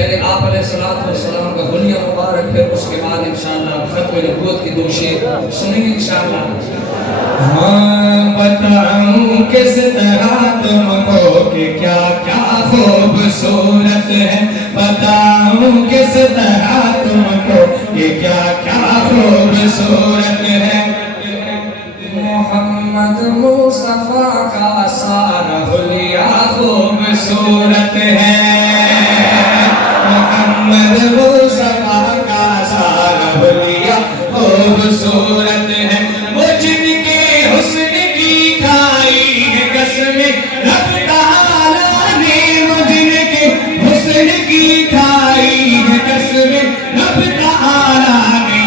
پہلے آپ علیہ السلام کا حلیہ مبارک، پھر اس کے بعد انشاءاللہ ختم نبوت کی دو شعر سنیں گے انشاءاللہ۔ ہاں بتاؤں کس طرح تم کو کہ کیا کیا خوبصورت ہے، بتاؤں کس طرح تم کو کہ کیا کیا خوبصورت ہے۔ محمد مصطفیٰ کا سارا حلیہ خوبصورت ہے، محمد مصطفیٰ کا سارا حلیہ خوبصورت ہے۔ وہ جن کے حسن کی کھائی ہے قسمیں رب تعالیٰ نے، وہ جن کے حسن کی کھائی ہے قسمیں رب تعالیٰ نے،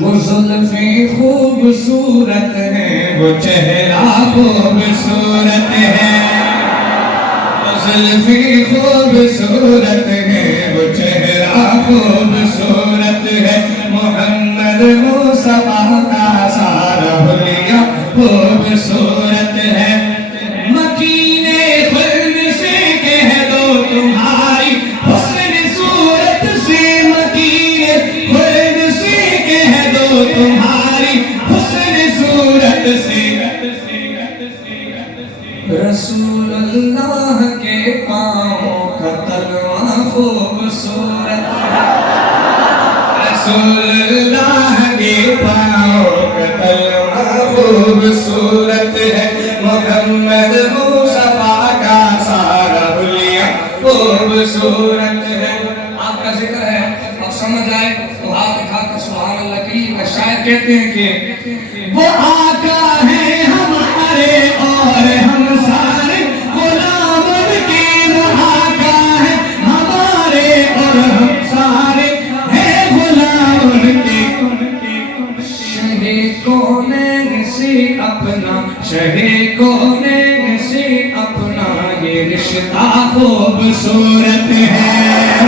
وہ زلفیں خوبصورت ہیں، وہ چہرہ خوبصورت ہے، وہ زلفیں خوبصورت ہیں، وہ چہرہ خوبصورت ہے۔ محمد مصطفیٰ کا سارا حلیہ خوبصورت ہے۔ مکین خلد سے کہہ دو تمہاری حسن صورت سے، مکین خلد سے کہہ دو تمہاری حسن صورت سے۔ رسول اللہ کے پاؤں کا تلوہ خوبصورت ہے، رسول اللہ کے پاؤں کا تلوہ خوبصورت ہے۔ محمد مصطفیٰ کا سارا حلیہ خوبصورت ہے۔ آپ کا ذکر ہے، آپ سمجھ آئے تو ہاتھ اٹھا کر سبحان اللہ کہیے گا۔ شاید کہتے ہیں کہ وہ آقا ہے ہمارے اور ہم سارے غلام ان کے، وہ آقا ہے ہمارے اور ہم سارے ہیں غلام ان کے۔ شہ کونین سے اپنا، شہ کونین سے اپنا یہ رشتہ خوبصورت ہے،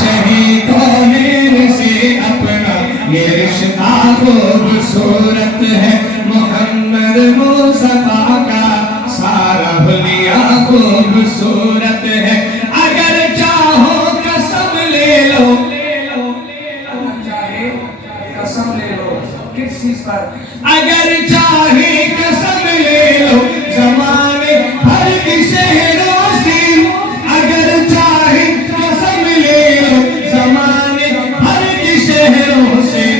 شہ کونین سے اپنا یہ رشتہ خوبصورت ہے۔ محمد مصطفیٰ کا سارا حلیہ خوبصورت ہے۔ اگر چاہو قسم لے لو، اگر چاہے قسم لے لو، کس چیز پر؟ اگر چاہے قسم لے لو زمانے بھر کی شہروں سے، اگر چاہے قسم لے لو زمانے بھر کی شہروں سے۔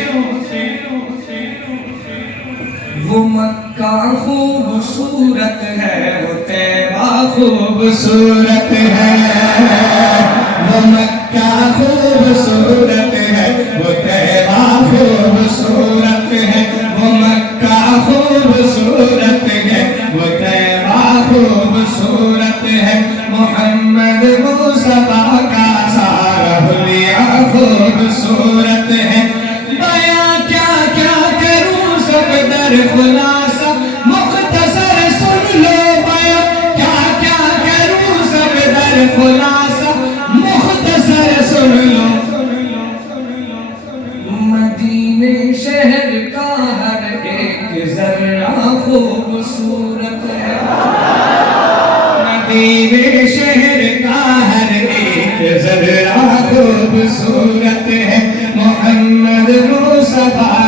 وہ مکہ خوبصورت ہے، وہ طیبہ خوبصورت ہے، وہ مکہ خوبصورت ہے، وہ طیبہ خوبصورت ہے، وہ مکہ خوبصورت ہے، وہ طیبہ خوبصورت ہے۔ محمد مصطفیٰ کا سارا حلیہ خوبصورت ہے۔ بیاں کیا کیا کروں سب در خلاصہ مختصر سن لو، بیاں کیا کیا کروں سب در خلاصہ مختصر سن لو۔ مدینے شہر کا ہر ایک ذرہ خوبصورت ہے، مدینے شہر کا ہر ایک ذرہ خوبصورت ہے۔ محمد مصطفیٰ